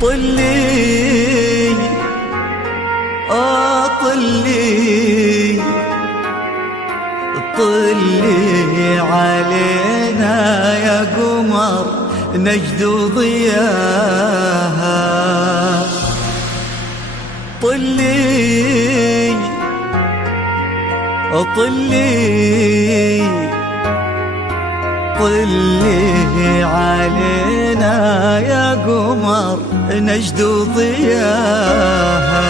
طلي طلي طلي علينا يا قمر نجد ضياها. طلي طلي طلي علينا يا قمر نجد ضياها.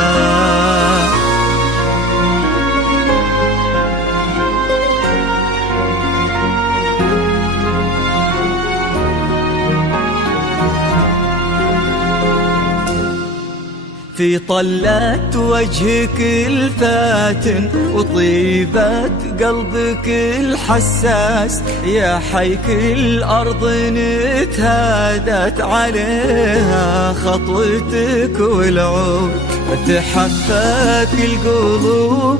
في طلة وجهك الفاتن وطيبة قلبك الحساس، يا حيك الأرض نتهادت عليها خطوتك والعود، تحفك القلوب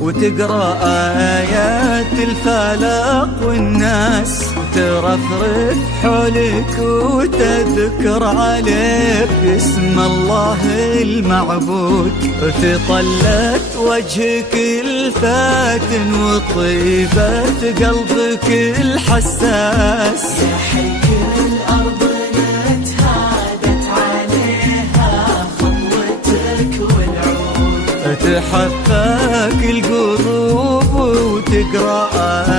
وتقرأ آيات الفلق والناس، ترفرف حولك وتذكر عليك اسم الله المعبود. في طلة وجهك الفاتن وطيبة قلبك الحساس، يا حيك الأرض نتهادت عليها خطوتك والعود، تحفك القلوب وتقرأ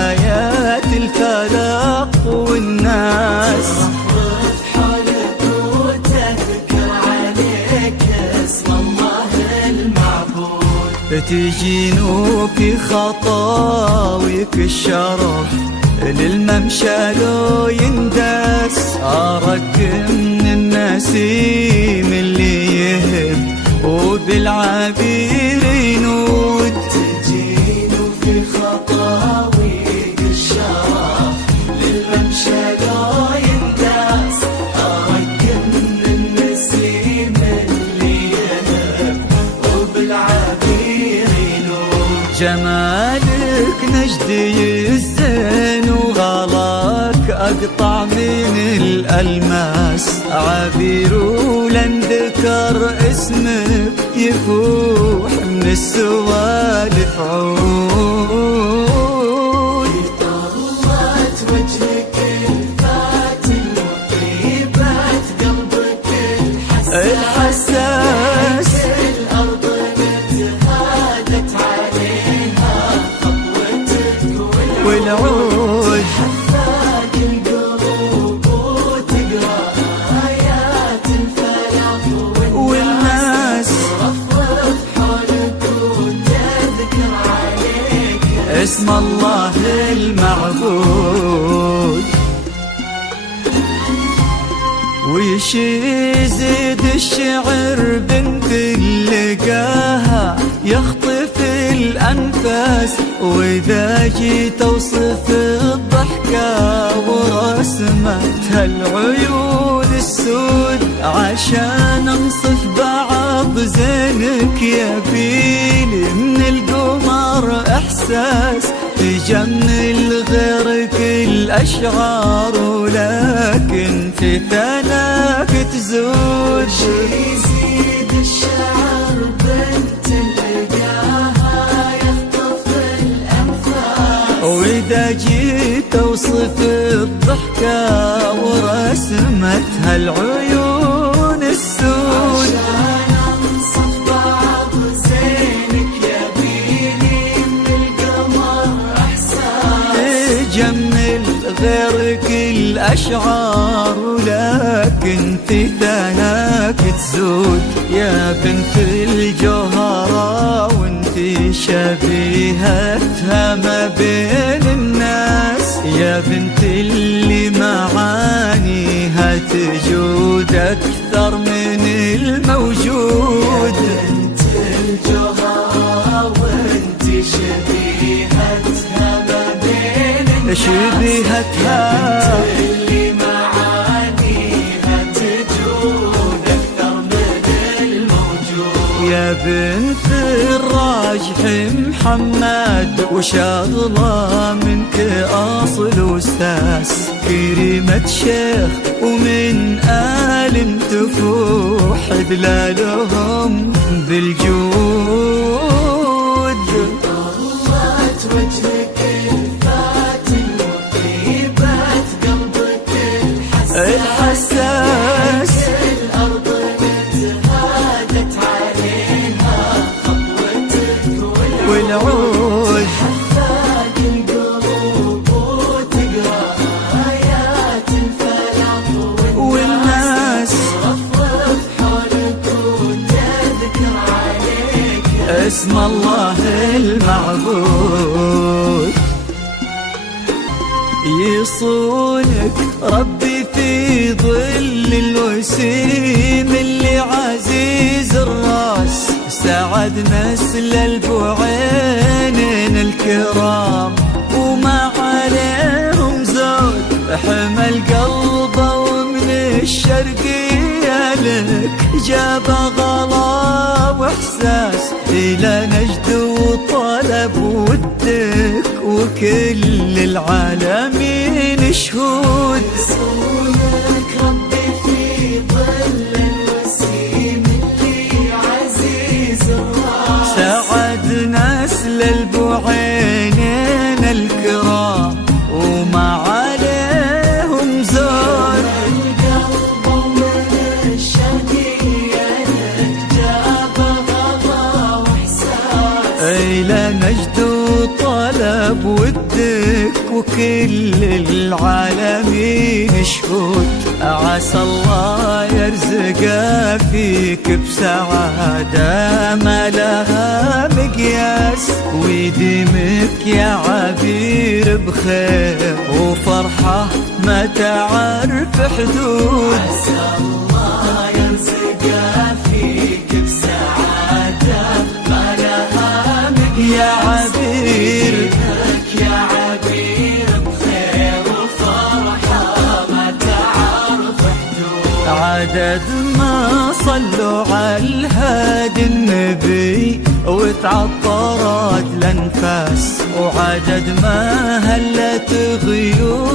آيات الفلق والناس، ترفرف حولك وتذكر عليك اسم الله المعبود. تجينو في خطاويك الشرف للممشى لو ينداس، أرق من النسيم اللي يهب وبالعبير ينود. تجينو في خطاويك الشرف للممشى لو ينداس، أرق من النسيم اللي يهب وبالعبير ينود. جمالك نجدي الزين وغلاك أقطع من الألماس، عبير ولن ذكر اسمك يفوح من السوالف عود. في طلة وجهك الفاتن وطيبة قلبك الحساس، الأرض نتهادت عليها خطوتك والعود، تحفك القلوب وتقرأ آيات الفلق والناس، ترفرف حولك وتذكر عليك اسم الله المعبود. ويش يزيد الشعر بنت لقاها يخطف الأنفاس، وإذا جيت أوصف الضحكة ورسمتها العيون السود، عشان أنصف بعض زينك يبيلي من القمر إحساس، تجمل غيرك الأشعار ولكن في ثناك تزود. يزيد الشعر بنت لقاها يخطف الأنفاس، وإذا جيت أوصف الضحكة ورسمتها العيون السود، عشان أنصف بعض زينك يبيلي من القمر إحساس، تجمل غيرك الأشعار ولكن في ثناك تزود. يا بنت الجوهرة وانتي شبيهتها ما بين الناس، يا بنت اللي معانيها تجود أكثر من الموجود. بنت الجوهرة وانتي شبيهتها ما بين الناس، شبيهتها اللي معانيها تجود أكثر من الموجود. يا بنت الراحة راجح محمد وشاغله منك أصل وساس، كريمة شيخ ومن آل تفوح دلالهم بالجود. طلت وجهك الفاتن وطيبت قلبك الحساس، الأرض متهادت عليها خطوتك والعود، حفاق القلوب وتقرأ آيات الفلاح والناس، رفرف حولك وتذكر عليك اسم الله المعبود. يصونك ربي في ظل الوسيم اللي عزيز الراس، سعد نسل البوعين الكرام وما عليهم زود، حمل قلبه ومن الشرقية لك جاب غلا واحساس، الى نجد وطلب ودك وكل العالمين شهود. يصونك ربي في ظل الوسيم اللي عزيز الراس، سعد نسل البوعينين الكرام وما عليهم زود، القلب ومن الشرقية لك جاب غلا واحساس، إلى نجد وطلب ودك وكل العالمين شهود. عسى الله يرزق فيك بسعادة ما لها مقياس، ويديمك يا عبير بخير وفرحة ما تعرف حدود. عسى الله يرزق فيك بسعادة ما لها مقياس، يا عبير يا عبير بخير وفرحة ما تعرف حدود. عدد ما صلوا على الهادي النبي وتعطرت الأنفاس، وعدد ما هلت غيوم